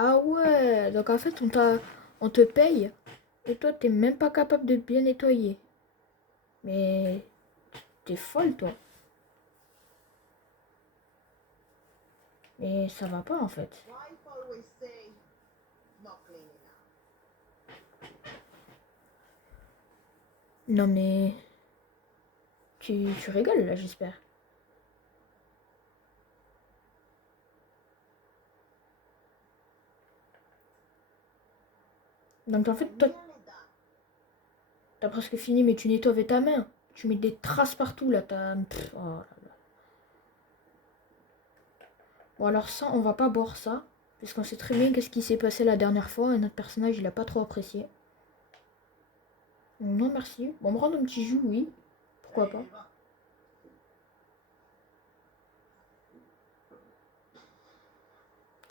Ah ouais, donc en fait on te paye et toi t'es même pas capable de bien nettoyer. Mais t'es folle toi. Mais ça va pas en fait. Non mais tu rigoles là j'espère. Donc en fait toi t'as presque fini mais tu nettoies avec ta main. Tu mets des traces partout là. Oh là là. Bon alors ça on va pas boire ça. Parce qu'on sait très bien qu'est-ce qui s'est passé la dernière fois et notre personnage il a pas trop apprécié. Non merci. Bon me rendre un petit jus oui. Pourquoi pas.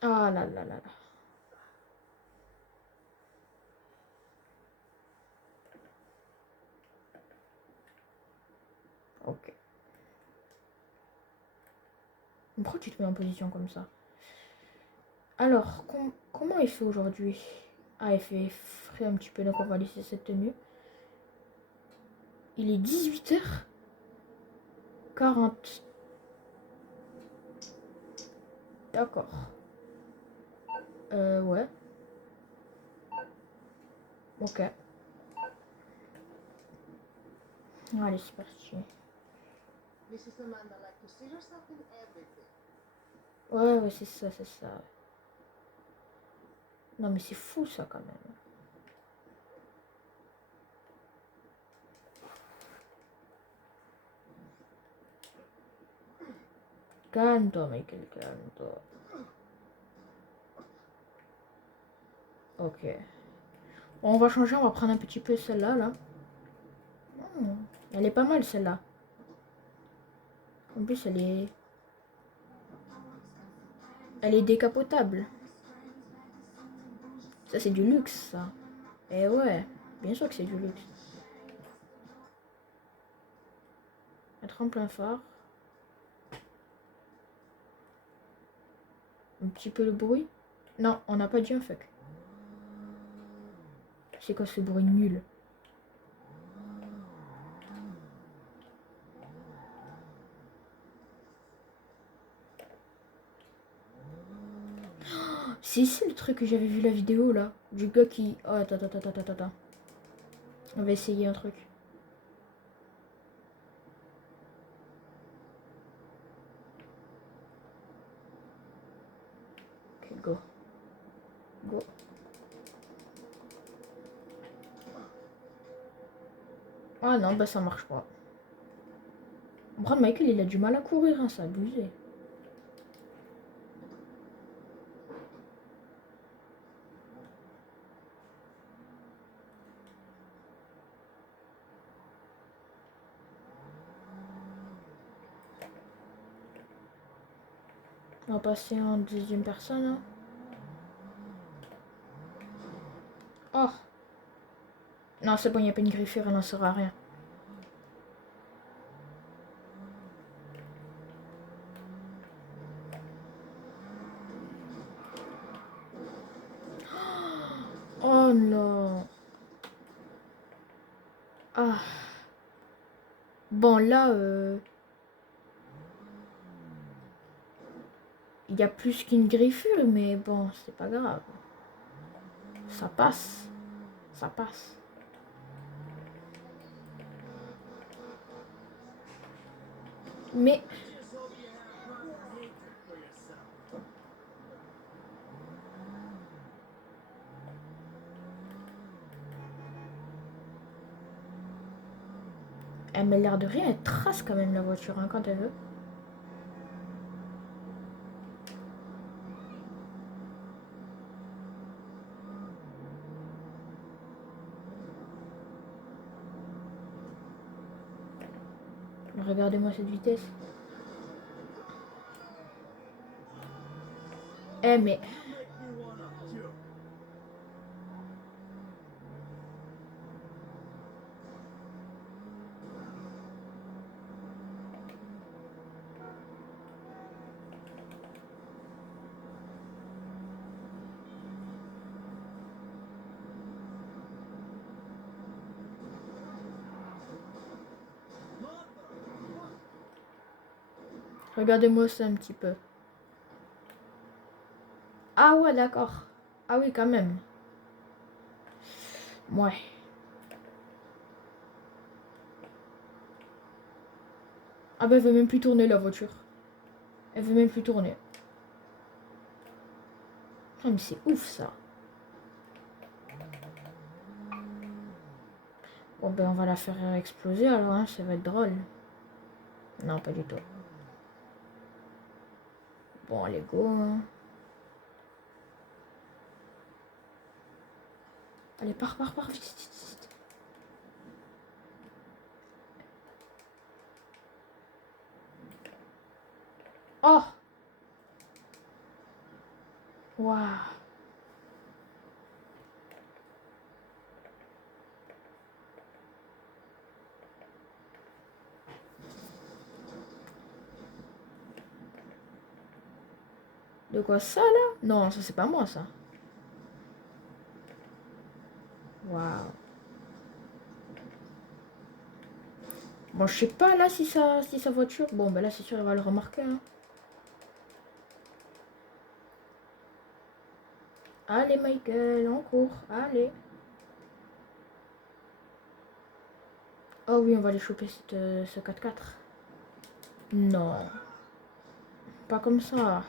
Ah là là là là. Ok. Pourquoi tu te mets en position comme ça? Alors, comment il fait aujourd'hui? Ah, il fait frais un petit peu, donc on va laisser cette tenue. Il est 18h40. D'accord. Ouais. Ok. Allez, c'est parti. Ouais, c'est ça, c'est ça. Non, mais c'est fou ça quand même. Calme-toi, Michael, calme-toi. Ok. Bon, on va changer, on va prendre un petit peu celle-là, là. Hmm, elle est pas mal celle-là. En plus, elle est décapotable. Ça, c'est du luxe, ça. Eh ouais, bien sûr que c'est du luxe. Mettre en plein phare. Un petit peu le bruit. Non, on n'a pas dit un fuck. C'est quoi ce bruit nul? C'est ici le truc que j'avais vu la vidéo là. Du gars qui. Oh, attends, attends, attends, attends, attends. On va essayer un truc. Ok, go. Go. Ah non, bah ça marche pas. Brad Michael, il a du mal à courir, hein, c'est abusé. On va passer en deuxième personne. Hein. Oh. Non, c'est bon, il n'y a pas une griffure, elle n'en sera rien. Oh non. Ah. Bon, là, il y a plus qu'une griffure, mais bon, c'est pas grave. Ça passe. Ça passe. Mais elle m'a l'air de rien, elle trace quand même la voiture hein, quand elle veut. Regardez-moi cette vitesse. Eh mais... Regardez-moi ça un petit peu. Ah ouais, d'accord. Ah oui, quand même. Ouais. Ah bah elle veut même plus tourner la voiture. Elle veut même plus tourner. Ah mais c'est ouf ça. Bon ben on va la faire exploser alors, hein, ça va être drôle. Non, pas du tout. Bon, allez, go. Hein. Allez, pars, vite, vite, vite. Oh! Waouh! De quoi ça là? Non, ça c'est pas moi ça. Waouh! Bon, je sais pas là si sa voiture. Bon, ben là c'est sûr, elle va le remarquer. Hein. Allez, Michael, on court. Allez. Oh oui, on va aller choper ce 4x4. Non, pas comme ça.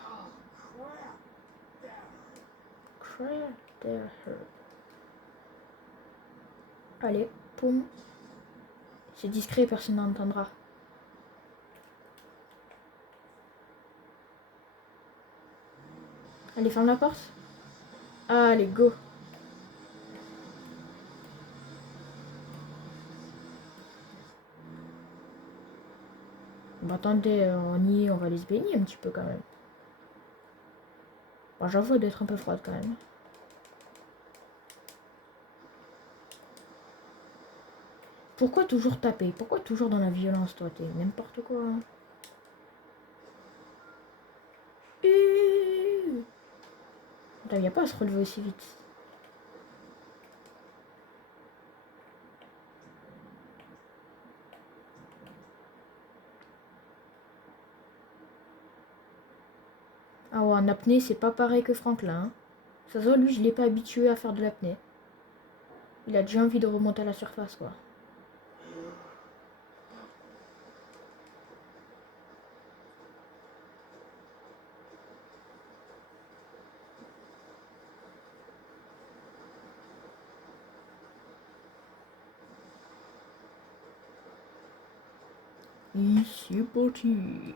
Allez, poum. C'est discret, personne n'entendra. Allez, ferme la porte. Allez, go. Bon, attendez, on va aller se baigner un petit peu quand même. Bon, j'avoue d'être un peu froide quand même. Pourquoi toujours taper? Pourquoi toujours dans la violence, toi? T'es n'importe quoi. Hein. Il n'y a pas à se relever aussi vite. Ah ouais, en apnée, c'est pas pareil que Franklin. Hein. Ça se voit, lui, je l'ai pas habitué à faire de l'apnée. Il a déjà envie de remonter à la surface, quoi. Et c'est parti.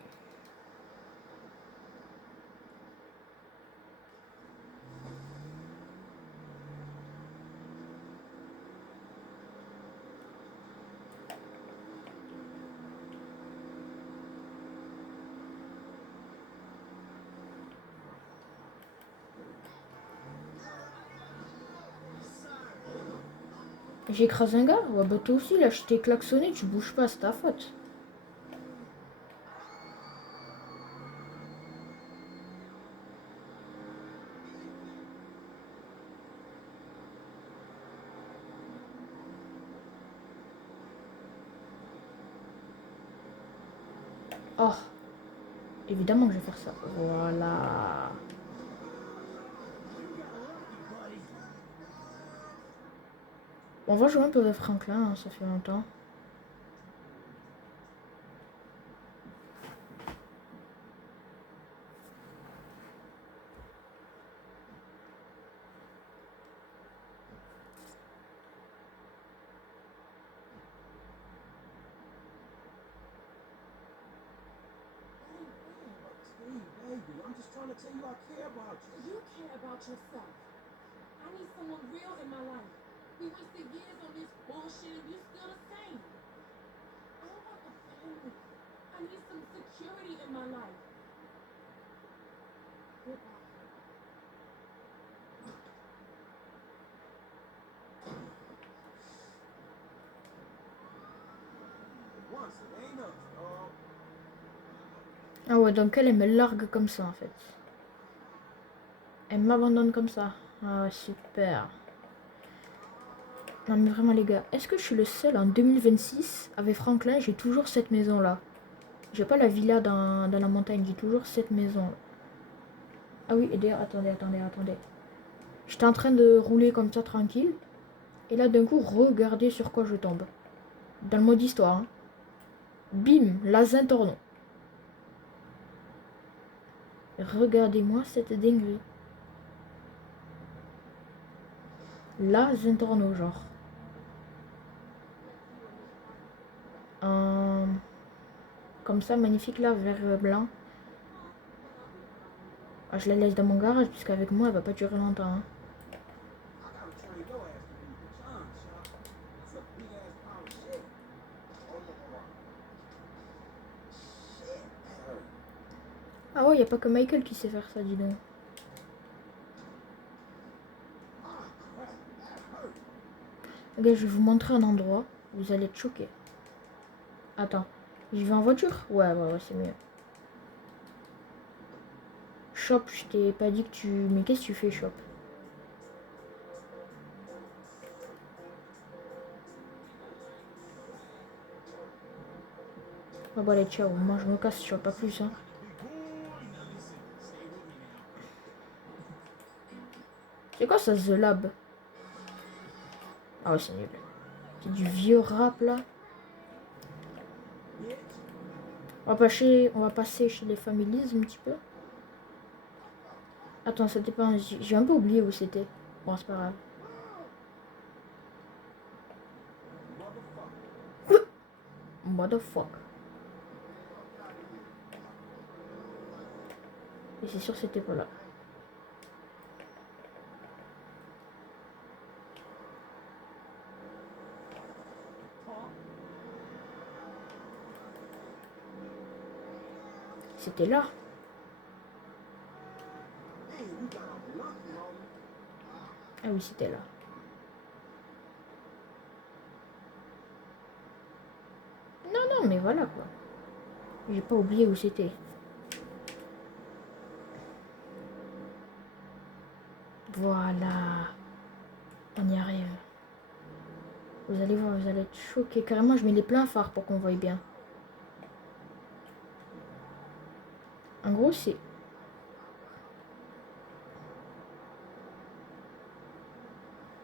J'ai écrasé un gars? Ouais, bah toi aussi, là, je t'ai klaxonné, tu bouges pas, c'est ta faute. Oh, évidemment que je vais faire ça. Voilà. On va jouer un peu avec Franklin, hein, ça fait longtemps. I'm just trying to tell you I care about you. You care about yourself. I need someone real in my life. We wasted years on this bullshit and you still the same. I want a family. I need some security in my life. Goodbye. Once it ain't up, dog. Ah ouais, donc elle me largue comme ça, en fait. Elle m'abandonne comme ça. Ah ouais, super. Non mais vraiment les gars, est-ce que je suis le seul en 2026 avec Franklin, j'ai toujours cette maison là. J'ai pas la villa dans la montagne, j'ai toujours cette maison. Ah oui, et d'ailleurs, attendez. J'étais en train de rouler comme ça tranquille. Et là, d'un coup, regardez sur quoi je tombe. Dans le mode histoire. Hein. Bim, la Zintorno. Regardez-moi cette dinguerie. La Zintorno, genre. Comme ça, magnifique là, vert blanc. Ah, je la laisse dans mon garage, puisqu'avec moi, elle va pas durer longtemps. Hein. Ah ouais, y a pas que Michael qui sait faire ça, dis donc. Les gars, je vais vous montrer un endroit. Vous allez être choqués. Attends, j'y vais en voiture? Ouais, c'est mieux. Shop, je t'ai pas dit que tu... Mais qu'est-ce que tu fais, Shop? Ah bah allez, ciao. Moi, je me casse, Shop, pas plus, hein. C'est quoi ça, The Lab? Ah ouais, c'est nul. C'est du vieux rap, là. On va passer chez les Families un petit peu. Attends, c'était pas un... J'ai un peu oublié où c'était. Bon, c'est pas grave. Motherfuck. Et c'est sûr c'était pas là. C'était là. Ah oui, c'était là. Non, mais voilà quoi. J'ai pas oublié où c'était. Voilà. On y arrive. Vous allez voir, vous allez être choqués. Carrément, je mets les pleins phares pour qu'on voie bien. En gros, c'est...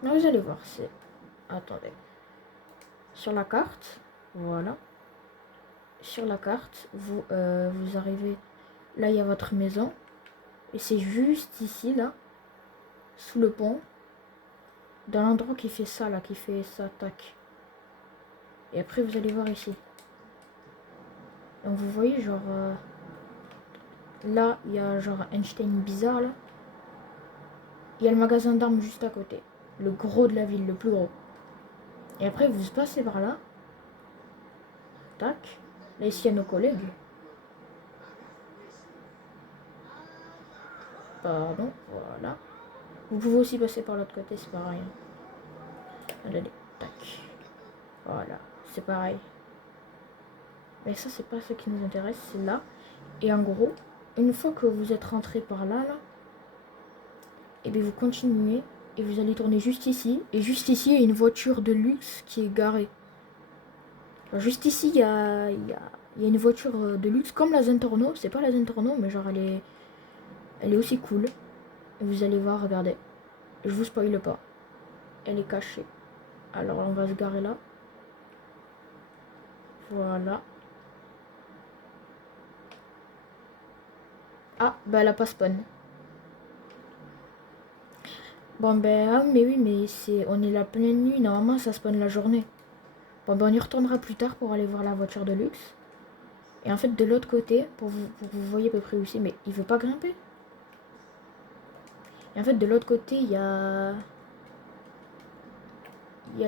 Non, vous allez voir, c'est... Attendez. Sur la carte, voilà. Sur la carte, vous arrivez... Là, il y a votre maison. Et c'est juste ici, là. Sous le pont. Dans l'endroit qui fait ça, là, qui fait ça, tac. Et après, vous allez voir ici. Donc, vous voyez, genre... là, il y a genre Einstein bizarre, là. Il y a le magasin d'armes juste à côté. Le gros de la ville, le plus gros. Et après, vous passez par là. Tac. Là, ici, il y a nos collègues. Pardon, voilà. Vous pouvez aussi passer par l'autre côté, c'est pareil. Allez, tac. Voilà, c'est pareil. Mais ça, c'est pas ce qui nous intéresse, c'est là. Et en gros, une fois que vous êtes rentré par là, et bien vous continuez et vous allez tourner juste ici. Et juste ici, il y a une voiture de luxe qui est garée. Alors, juste ici, il y a une voiture de luxe comme la Zentorno. C'est pas la Zentorno, mais genre elle est aussi cool. Et vous allez voir, regardez. Je vous spoile pas. Elle est cachée. Alors on va se garer là. Voilà. Ah, bah elle a pas spawn. Bon ben, ah mais oui, mais on est la pleine nuit, normalement ça spawn la journée. Bon ben on y retournera plus tard pour aller voir la voiture de luxe. Et en fait de l'autre côté, pour vous voyez à peu près où c'est, mais il veut pas grimper. Et en fait de l'autre côté, il y a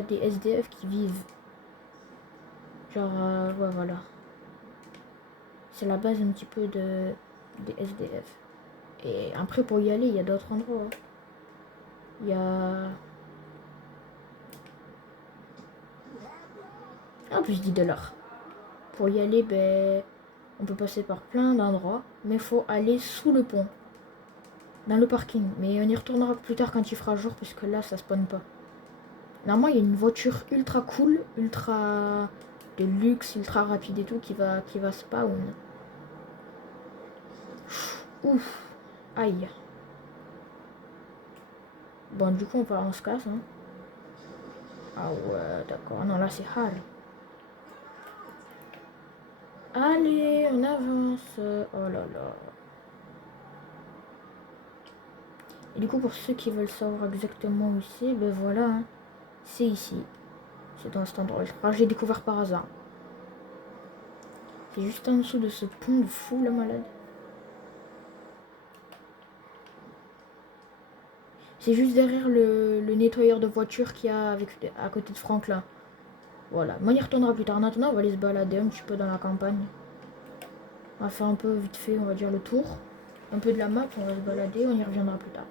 des SDF qui vivent. Genre, ouais voilà. C'est la base un petit peu des SDF. Et après pour y aller, il y a d'autres endroits. Il y a... Ah, plus 10 $. Pour y aller, ben, on peut passer par plein d'endroits, mais il faut aller sous le pont, dans le parking. Mais on y retournera plus tard quand il fera jour, puisque là, ça spawn pas. Normalement, il y a une voiture ultra cool, ultra de luxe ultra rapide et tout qui va spawn. Ouf. Aïe. Bon, du coup, on se casse. Hein. Ah ouais, d'accord. Non, là, c'est hard. Allez, on avance. Oh là là. Et du coup, pour ceux qui veulent savoir exactement où c'est, ben voilà. Hein. C'est ici. C'est dans cet endroit. J'ai découvert par hasard. C'est juste en dessous de ce pont de fou, le malade. C'est juste derrière le nettoyeur de voiture qu'il y a à côté de Franklin. Voilà. On y retournera plus tard. Maintenant, on va aller se balader un petit peu dans la campagne. On va faire un peu vite fait, on va dire, le tour. Un peu de la map, on va se balader. On y reviendra plus tard.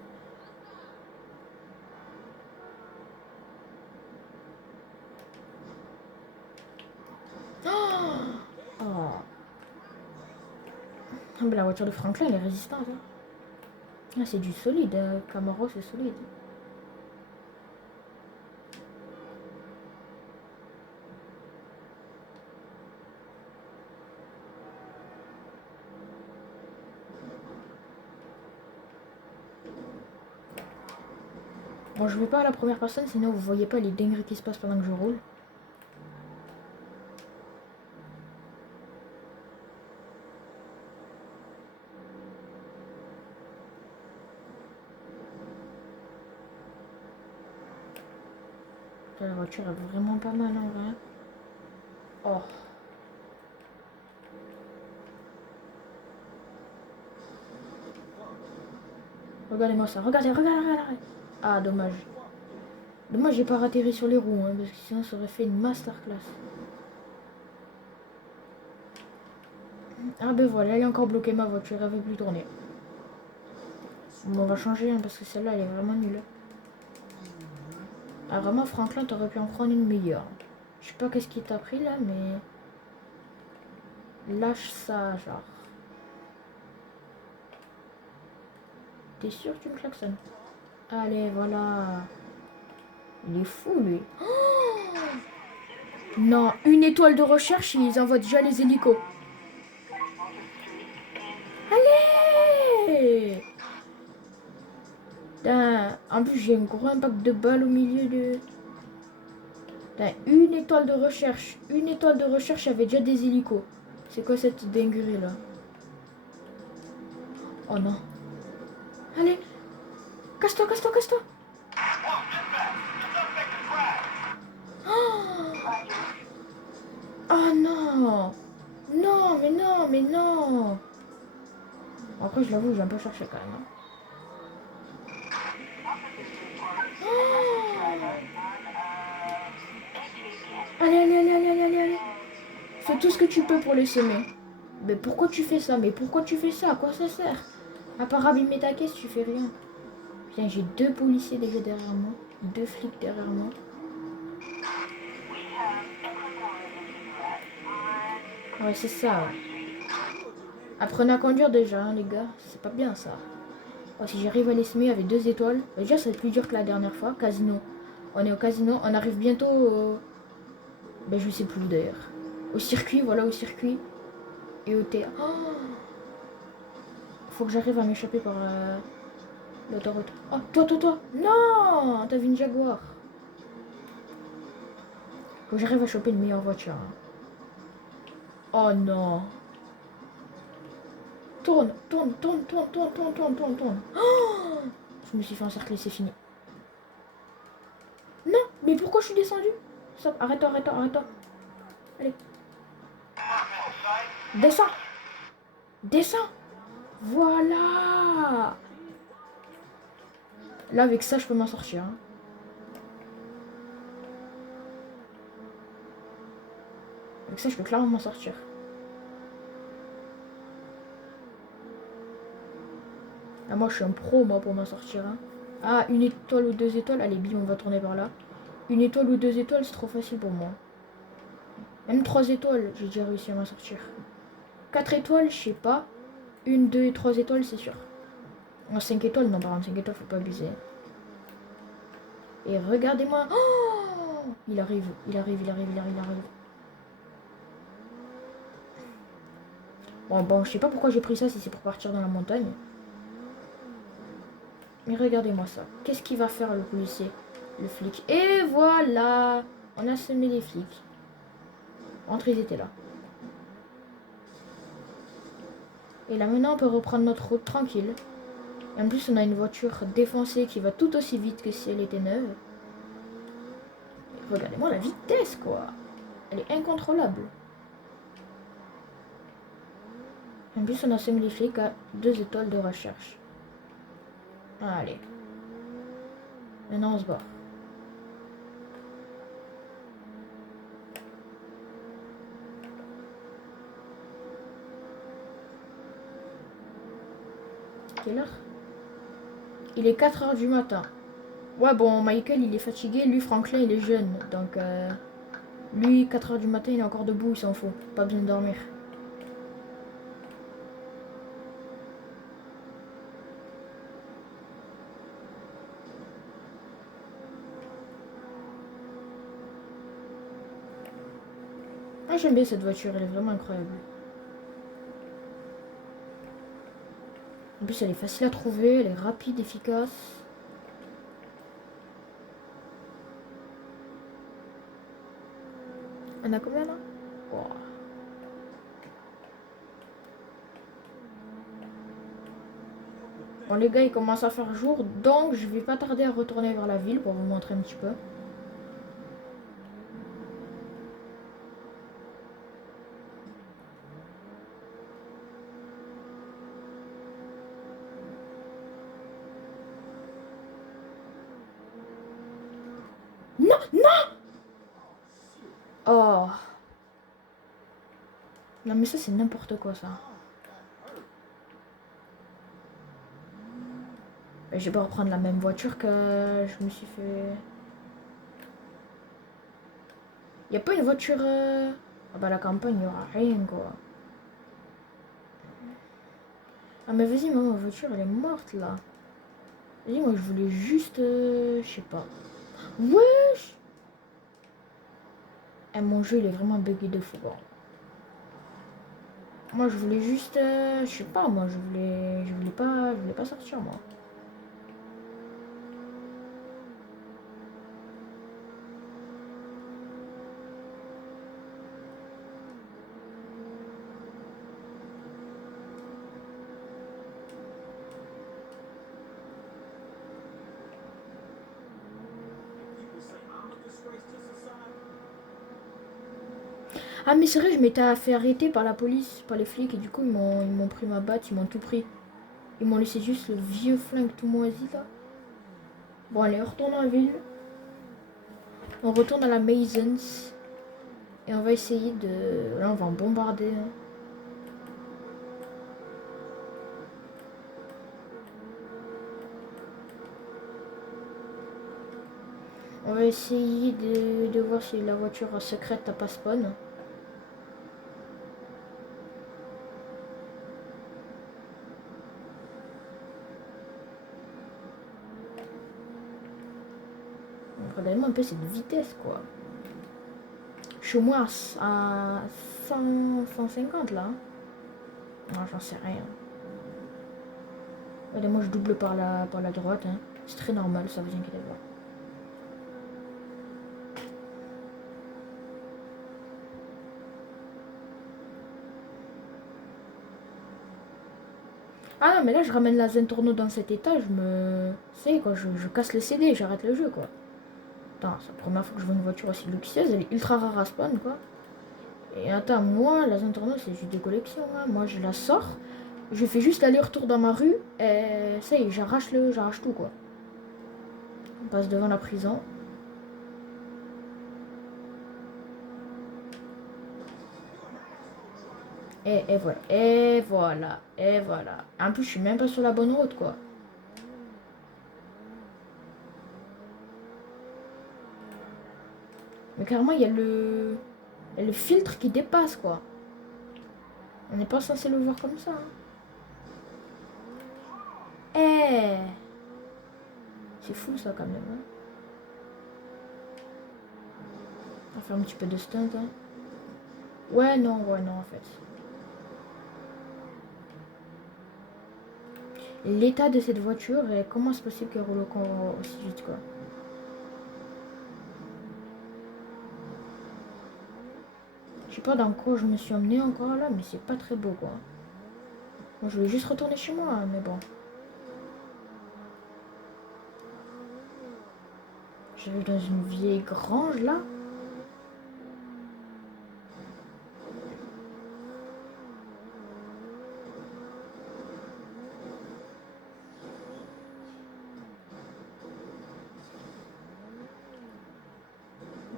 Oh. Ah, mais la voiture de Franklin, elle est résistante. Hein. Ah, c'est du solide. Camaro, c'est solide. Bon, je vais pas à la première personne, sinon vous voyez pas les dingueries qui se passent pendant que je roule. La voiture est vraiment pas mal en vrai. Oh. Regardez-moi ça. Regardez. Ah, dommage. Dommage, j'ai pas atterri sur les roues, hein, parce que sinon ça aurait fait une masterclass. Ah ben voilà, elle est encore bloquée ma voiture, elle veut plus tourner. Bon, on va changer, hein, parce que celle-là, elle est vraiment nulle. Ah vraiment, Franklin, t'aurais pu en prendre une meilleure. Je sais pas qu'est-ce qui t'a pris là, mais... Lâche ça, genre. T'es sûr que tu me klaxonnes? Allez, voilà. Il est fou, lui. Oh non, une étoile de recherche, ils envoient déjà les hélicos. Allez! Putain, en plus, j'ai un gros impact de balle au milieu de... Putain, une étoile de recherche. Une étoile de recherche avait déjà des hélicos. C'est quoi cette dinguerie, là? Oh non. Allez! Casse-toi! Oh, oh non! Mais non! Après, je l'avoue, j'ai un peu cherché quand même. Hein. Oh allez. Fais tout ce que tu peux pour les semer. Mais pourquoi tu fais ça? À quoi ça sert? À part abîmer ta caisse, tu fais rien. Putain, j'ai 2 policiers déjà derrière moi. 2 flics derrière moi. Ouais, c'est ça. Ouais. Apprenez à conduire déjà, hein, les gars. C'est pas bien ça. Oh, si j'arrive à les semer avec 2 étoiles, déjà ça va être plus dur que la dernière fois. Casino. On est au casino. On arrive bientôt au... Ben, je sais plus d'ailleurs. Au circuit, voilà, au circuit. Et au théâtre. Oh, faut que j'arrive à m'échapper par l'autoroute. Oh, toi. Non, t'as vu une Jaguar. Faut que j'arrive à choper une meilleure voiture. Hein. Oh non. Tourne. Oh, je me suis fait encercler, c'est fini. Non, mais pourquoi je suis descendu? Stop, arrête-toi. Allez. Descends. Voilà. Là, avec ça, je peux m'en sortir. Hein. Avec ça, je peux clairement m'en sortir. Ah, moi, je suis un pro, moi, pour m'en sortir. Hein. Ah, une étoile ou 2 étoiles. Allez, bim, on va tourner par là. Une étoile ou 2 étoiles, c'est trop facile pour moi. Même 3 étoiles, j'ai déjà réussi à m'en sortir. 4 étoiles, je sais pas. 1, 2 et 3 étoiles, c'est sûr. En 5 étoiles, non, par contre, 5 étoiles, faut pas abuser. Et regardez-moi. Oh, il arrive. Bon, je sais pas pourquoi j'ai pris ça si c'est pour partir dans la montagne. Mais regardez-moi ça. Qu'est-ce qu'il va faire le policier? Le flic. Et voilà! On a semé les flics. Entre, ils étaient là. Et là maintenant on peut reprendre notre route tranquille. Et en plus on a une voiture défoncée qui va tout aussi vite que si elle était neuve. Et regardez-moi la vitesse quoi. Elle est incontrôlable. En plus on a semé les flics à 2 étoiles de recherche. Allez. Maintenant on se barre. Quelle heure? Il est 4 heures du matin. Ouais bon, Michael il est fatigué, lui Franklin il est jeune. Donc lui 4 heures du matin il est encore debout, il s'en fout. Pas besoin de dormir. Ah, j'aime bien cette voiture, elle est vraiment incroyable. En plus elle est facile à trouver, elle est rapide, efficace. On a combien là? Wow. Bon les gars il commence à faire jour, donc je vais pas tarder à retourner vers la ville pour vous montrer un petit peu. Non, non. Oh. Non mais ça c'est n'importe quoi ça. Je vais pas reprendre la même voiture que je me suis fait... Y a pas une voiture... Ah bah la campagne, y aura rien quoi. Ah mais vas-y, maman, ma voiture elle est morte là. Vas-y, moi je voulais juste... je sais pas. Wesh. Eh, mon jeu il est vraiment bugué de fou. Bon. Moi je voulais juste... je sais pas, moi je voulais pas sortir moi. Ah mais c'est vrai, je m'étais fait arrêter par la police, par les flics, et du coup ils m'ont pris ma batte, ils m'ont tout pris. Ils m'ont laissé juste le vieux flingue tout moisi là. Bon allez, on retourne en ville. On retourne à la Masons. Et on va essayer de... Là on va en bombarder. Hein. On va essayer de voir si la voiture secrète n'a pas spawn. Regardez-moi un peu cette vitesse quoi. Je suis au moins à 150 là. Non, j'en sais rien. Regardez, moi je double par la droite. Hein. C'est très normal, ça vous inquiétez pas. Ah non, mais là je ramène la Zentorno dans cet état, je me... C'est quoi, je casse le CD, j'arrête le jeu quoi. Attends, c'est la première fois que je vois une voiture aussi luxueuse, elle est ultra rare à spawn quoi. Et attends, moi la Zentorno c'est juste des collections, hein. Moi je la sors, je fais juste aller-retour dans ma rue, et ça y est, j'arrache tout quoi. On passe devant la prison. Et voilà, et voilà, et voilà. En plus je suis même pas sur la bonne route quoi. Mais carrément il y a le filtre qui dépasse quoi. On n'est pas censé le voir comme ça. Hein. C'est fou ça quand même. Hein. On va faire un petit peu de stunt. Hein. Ouais, non, en fait. l'état de cette voiture et comment c'est possible qu'elle roule aussi vite, quoi. Je sais pas dans quoi je me suis emmené encore là, mais c'est pas très beau, quoi. Moi, je voulais juste retourner chez moi, hein, mais bon. Je vais dans une vieille grange, là.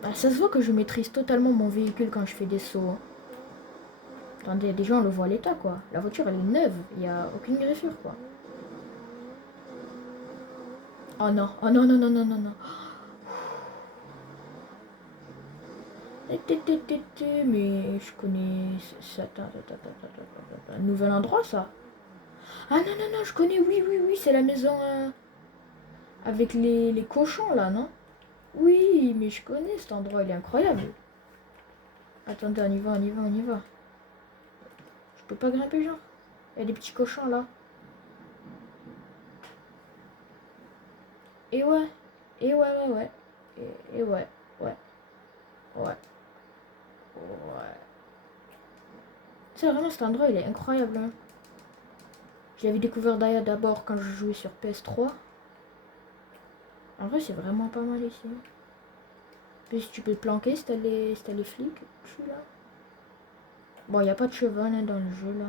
Ah, ça se voit que je maîtrise totalement mon véhicule quand je fais des sauts, hein. Attendez, déjà on le voit à l'état, quoi. La voiture, elle est neuve. Il n'y a aucune griffure, quoi. Oh non, oh non, non, non, non, non, non. Mais je connais... Un nouvel endroit, ça. Ah non, non, non, je connais, oui, oui, oui, c'est la maison avec les cochons, là, non? Oui, mais je connais cet endroit, il est incroyable. Attendez, on y va, on y va, on y va. Je peux pas grimper, genre. Il y a des petits cochons, là. Et ouais, et ouais, ouais, ouais. Et ouais, ouais, ouais, ouais. C'est vraiment cet endroit, il est incroyable, hein. Je l'avais découvert d'ailleurs d'abord quand je jouais sur PS3. En vrai, c'est vraiment pas mal ici. Puis si tu peux te planquer si t'as les flics, je suis là. Bon, il n'y a pas de cheval hein, dans le jeu là.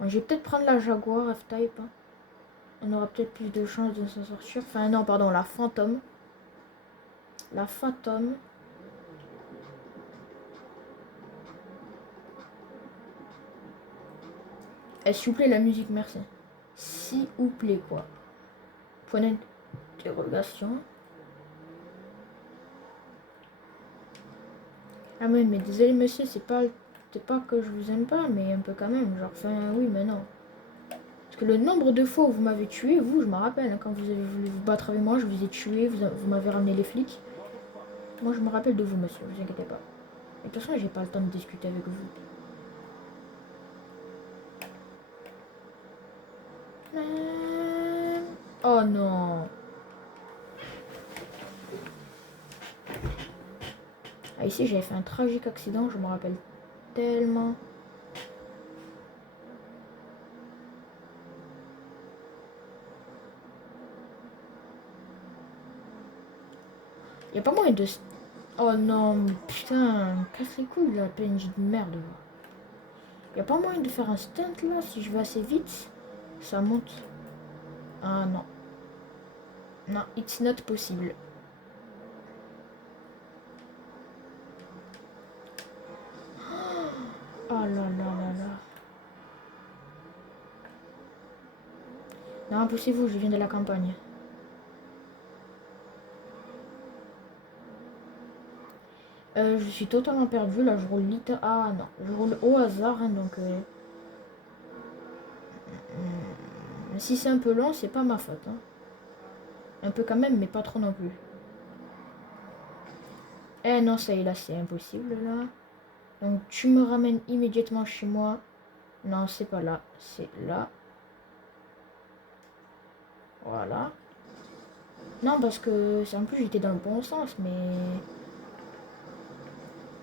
Bon, je vais peut-être prendre la Jaguar F-Type. Hein. On aura peut-être plus de chances de s'en sortir. Enfin, non, pardon, la Phantom. La Phantom. S'il vous plaît, la musique, merci. S'il vous plaît, quoi. Point d'interrogation. Ah ouais, mais désolé monsieur, c'est pas que je vous aime pas, mais un peu quand même. Genre, enfin, oui, mais non. Parce que le nombre de fois où vous m'avez tué, vous, je me rappelle, hein, quand vous avez voulu vous battre avec moi, je vous ai tué, vous m'avez ramené les flics. Moi, je me rappelle de vous, monsieur, vous inquiétez pas. Et de toute façon, j'ai pas le temps de discuter avec vous. Oh non. Ah, ici, j'avais fait un tragique accident, je me rappelle tellement. Y a pas moyen de... Oh non, putain, casse les couilles, la PNJ de merde. Y a pas moyen de faire un stunt, là, si je vais assez vite. Ça monte. Ah non. Non, it's not possible. Oh là là là là. Non, poussez-vous, je viens de la campagne. Je suis totalement perdu, là, je roule littéralement... Ah non, je roule au hasard, hein, donc... Si c'est un peu long, c'est pas ma faute. Hein. Un peu quand même, mais pas trop non plus. Eh non, ça y est, là, c'est impossible, là. Donc, tu me ramènes immédiatement chez moi. Non, c'est pas là, c'est là. Voilà. Non, parce que en plus j'étais dans le bon sens, mais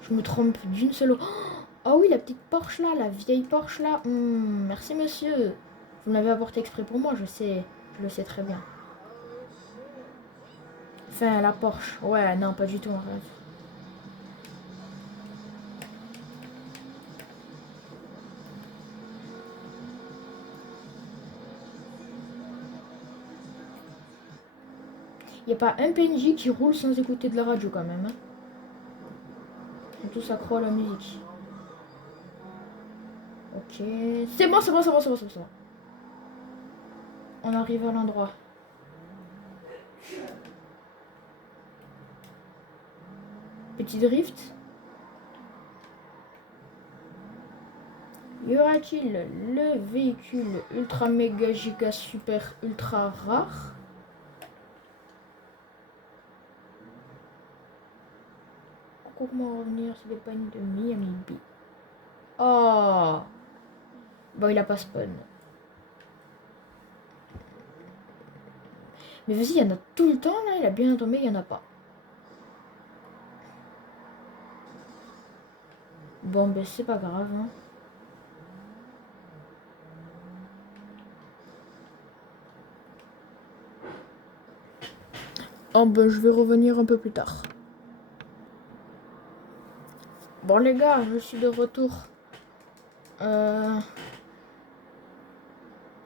je me trompe d'une seule. Oh oui, la petite Porsche là, la vieille Porsche là. Merci monsieur. Vous m'avez apporté exprès pour moi, je sais. Je le sais très bien. Enfin, la Porsche. Ouais, non, pas du tout en fait. Y a pas un PNJ qui roule sans écouter de la radio quand même. Hein. Ils sont tous accro à la musique. Ok. C'est bon, c'est bon, c'est bon, c'est bon, c'est bon. On arrive à l'endroit. Petit drift. Y aura-t-il le véhicule ultra méga giga super ultra rare? Comment revenir sur les pagnes de Miami Beach? Oh. Bon, il a pas spawn. Mais vas-y, il y en a tout le temps là. Il a bien tombé, il y en a pas. Bon, ben c'est pas grave. Hein. Oh, ben je vais revenir un peu plus tard. Bon, les gars, je suis de retour.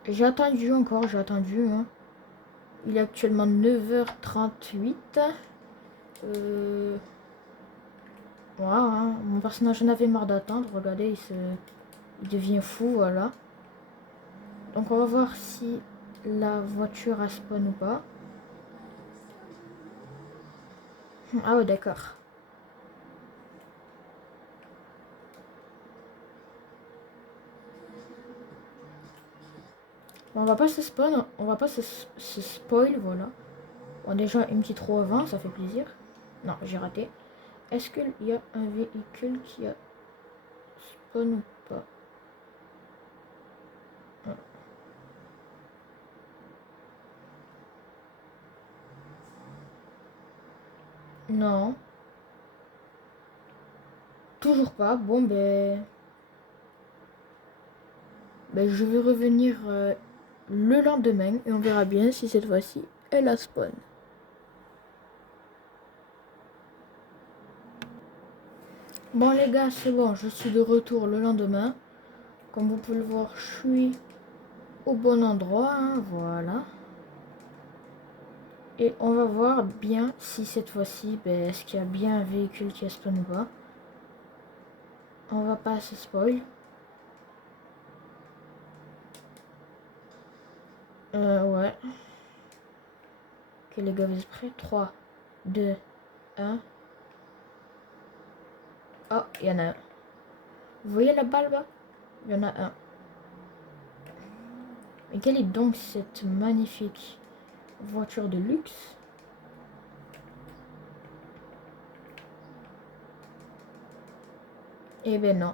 J'ai attendu encore, j'ai attendu. Hein. Il est actuellement 9h38. Voilà, hein. Mon personnage en avait marre d'attendre. Regardez, il devient fou, voilà. Donc on va voir si la voiture a spawn ou pas. Ah ouais, d'accord. Bon, on va pas se spawn, on va pas se spoil, voilà. Bon, déjà une petite roue avant, ça fait plaisir. Non, j'ai raté. Est-ce qu'il y a un véhicule qui a spawn ou pas? Non. Toujours pas. Bon, ben je vais revenir le lendemain et on verra bien si cette fois-ci elle a spawn. Bon les gars, c'est bon, je suis de retour le lendemain. Comme vous pouvez le voir, je suis au bon endroit, hein, voilà. Et on va voir bien si cette fois-ci, ben, est-ce qu'il y a bien un véhicule qui a spawn ou pas. On va pas se spoil. Ouais. Ok les gars, vous êtes prêts? 3, 2, 1. Oh, il y en a un. Vous voyez la balle là? Il y en a un. Mais quelle est donc cette magnifique voiture de luxe? Eh ben non.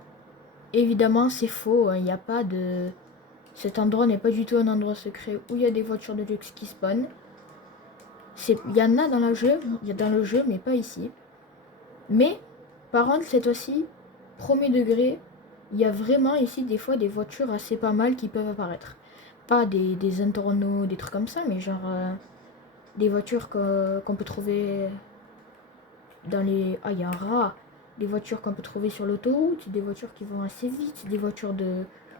Évidemment, c'est faux. Il n'y a pas de... Cet endroit n'est pas du tout un endroit secret où il y a des voitures de luxe qui spawnent. Il y en a dans le jeu, mais pas ici. Mais, par contre, cette fois-ci, premier degré, il y a vraiment ici des fois des voitures assez pas mal qui peuvent apparaître. Pas des internautes, des trucs comme ça, mais genre des voitures qu'on peut trouver dans les... Ah, il y a un rat. Des voitures qu'on peut trouver sur l'autoroute, des voitures qui vont assez vite, des voitures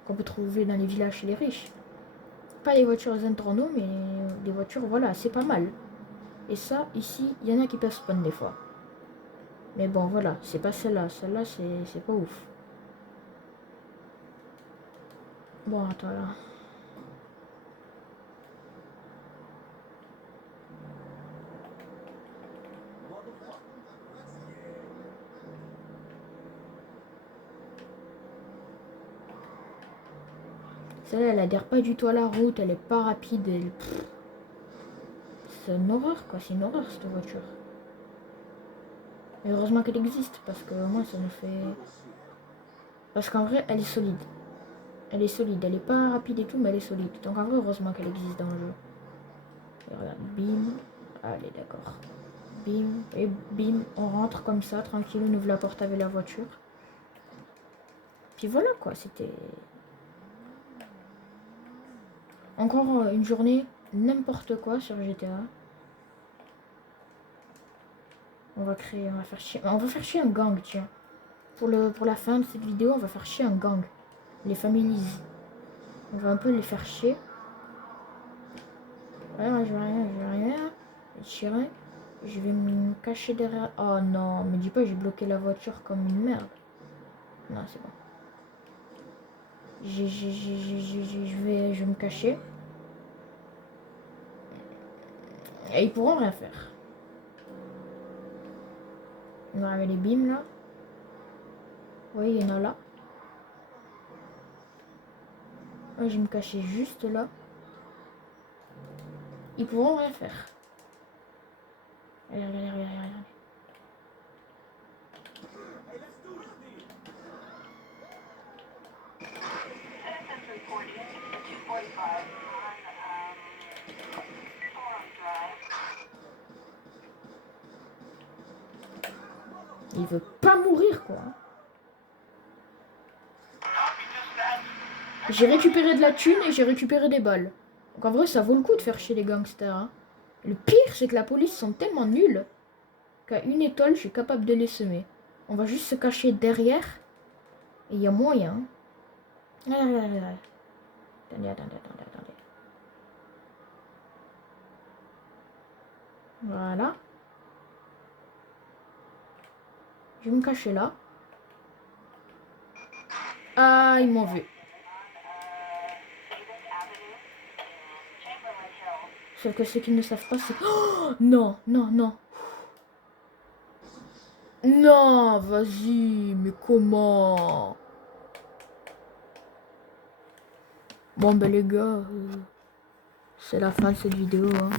qu'on peut trouver dans les villages chez les riches. Pas les voitures internautes, mais des voitures, voilà, c'est pas mal. Et ça, ici, il y en a qui peuvent spawn des fois. Mais bon, voilà, c'est pas celle-là. Celle-là, c'est pas ouf. Bon, attends là. Celle-là, elle adhère pas du tout à la route. Elle est pas rapide. C'est une horreur, quoi. C'est une horreur, cette voiture. Mais heureusement qu'elle existe, parce que moi, ça me fait... Parce qu'en vrai, elle est solide. Elle est solide. Elle est pas rapide et tout, mais elle est solide. Donc en vrai, heureusement qu'elle existe dans le jeu. Et regarde, bim. Allez, d'accord. Bim. Et bim, on rentre comme ça, tranquille. On ouvre la porte avec la voiture. Puis voilà, quoi. C'était... Encore une journée, n'importe quoi sur GTA. On va faire chier un gang, tiens. Pour la fin de cette vidéo, on va faire chier un gang. Les families. On va un peu les faire chier. Ouais, moi, je vais rien. Tirer. Je vais me cacher derrière. Oh non, me dis pas, j'ai bloqué la voiture comme une merde. Non, c'est bon. Je vais me cacher. Et ils pourront rien faire. On va avec les bimes là. Oui, il y en a là. Moi, je vais me cacher juste là. Ils pourront rien faire. Regardez, regardez, regardez. il veut pas mourir, quoi. J'ai récupéré de la thune et j'ai récupéré des balles. Donc en vrai, ça vaut le coup de faire chier les gangsters. Hein. Le pire, c'est que la police sont tellement nuls qu'à une étoile, je suis capable de les semer. On va juste se cacher derrière. Et il y a moyen. Attendez. Voilà. Je vais me cacher là. Ah, ils m'ont vu. Sauf que ce qu'ils ne savent pas, c'est... Oh, non. Non, vas-y, mais comment? Bon, ben les gars, c'est la fin de cette vidéo. Hein.